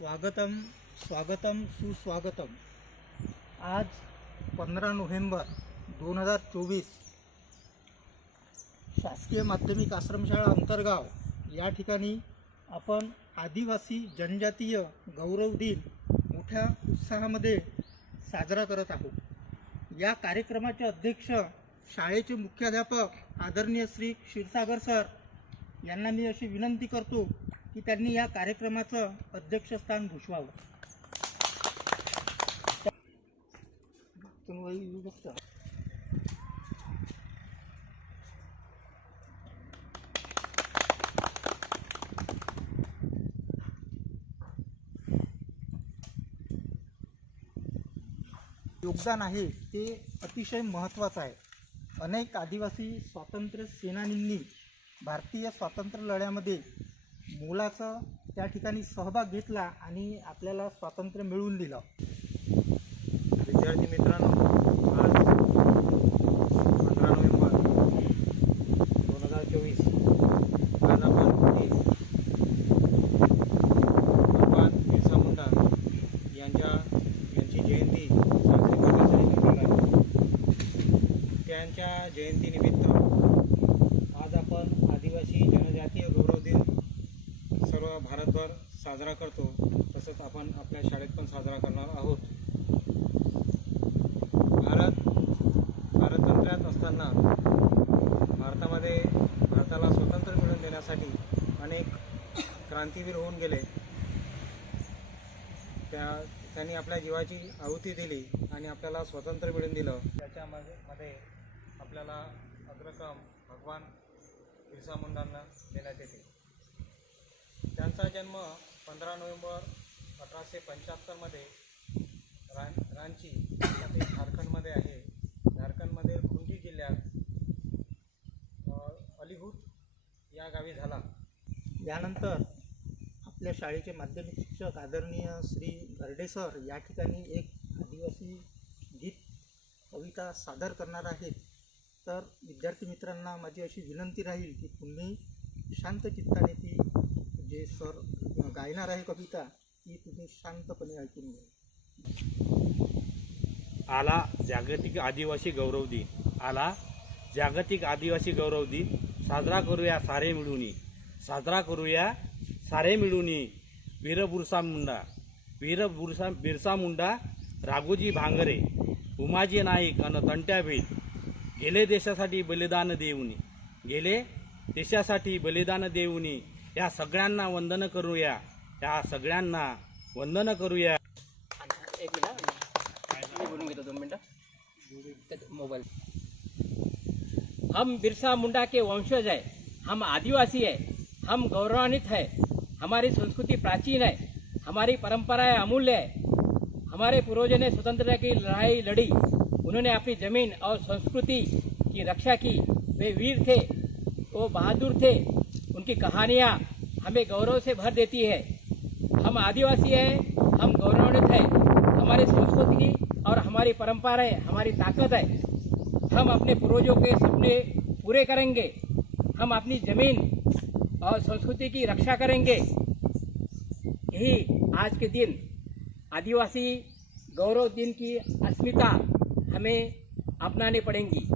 स्वागतम स्वागतम सुस्वागतम। आज 15 नोव्हेंबर 2024 शासकीय माध्यमिक आश्रमशाळा अंतरगाव या ठिकाणी आपण आदिवासी जनजातीय गौरव दिन मोठ्या उत्साहामध्ये साजरा करत आहोत। या कार्यक्रमाचे अध्यक्ष शाळेचे मुख्याध्यापक आदरणीय श्री क्षीरसागर सर यांना मी अशी विनंती करतो की त्यांनी या कार्यक्रमाचं अध्यक्षस्थान भूषवावं। योगदान आहे ते अतिशय महत्त्वाचं आहे। अनेक आदिवासी स्वातंत्र्य सेनानींनी भारतीय स्वातंत्र्य लढ्यामध्ये मोलाचा त्या ठिकाणी सहभाग घेतला आणि आपल्याला स्वातंत्र्य मिळवून दिलं। विद्यार्थी मित्रांनो, आज 15 नोव्हेंबर 2024 आज आपण भगवान बिरसा मुंडा यांची जयंती साजरी करण्यासाठी निघालो आहे। त्यांच्या जयंतीनिमित्त आज आपण आदिवासी जनजातीय गौरव दिन सर्व भारतभर साजरा करतो। तसंच आपण आपल्या शाळेत पण साजरा करणार आहोत। भारततंत्र्यात असताना भारताला स्वातंत्र्य मिळवून देण्यासाठी अनेक क्रांतीवीर होऊन गेले। त्यांनी आपल्या जीवाची आहुती दिली आणि आपल्याला स्वातंत्र्य मिळवून दिलं। त्याच्यामध्ये आपल्याला अग्रक्रम भगवान बिरसा मुंडांना देण्यात येते। त्यांचा जन्म 15 नोव्हेंबर 1875 रांची ते झारखंडमध्ये आहे। झारखंडमध्ये खुंटी जिल्ह्यात अलीहूद या गावी झाला। यानंतर आपल्या शाळेचे माध्यमिक शिक्षक आदरणीय श्री घरडे सर या ठिकाणी एक आदिवासी गीत कविता सादर करणार आहेत। तर विद्यार्थी मित्रांना माझी अशी विनंती राहील की तुम्ही शांत चित्ताने ती जे सर गायणार आहे कविता ती तुम्ही शांतपणे ऐकून घ्या। आला जागतिक आदिवासी गौरव दिन, आला जागतिक आदिवासी गौरव दिन, साजरा करूया सारे मिळून, साजरा करूया सारे मिळून। वीर बिरसा मुंडा, राघोजी भांगरे, उमाजी नाईक अन तंट्या भेट गेले देशासाठी बलिदान देऊनी, गेले देशासाठी बलिदान देऊनी। या सगळ्यांना वंदन करूया, या सगळ्यांना वंदन करूया। एक मिनट बोलून घेतो, 2 मिनटं मोबाईल। हम बिरसा मुंडा के वंशज है, हम आदिवासी है, हम गौरवान्वित है। हमारी संस्कृति प्राचीन है, हमारी परंपराएं अमूल्य है। हमारे पूर्वजों ने स्वतंत्रता की लड़ाई लड़ी, उन्होंने अपनी जमीन और संस्कृति की रक्षा की। वे वीर थे, वो बहादुर थे। उनकी कहानियाँ हमें गौरव से भर देती है। हम आदिवासी हैं, हम गौरवान्वित हैं। हमारी संस्कृति और हमारी परंपराएं हमारी ताकत है। हम अपने पूर्वजों के सपने पूरे करेंगे, हम अपनी जमीन और संस्कृति की रक्षा करेंगे। यही आज के दिन आदिवासी गौरव दिन की अस्मिता हमें अपनानी पड़ेगी।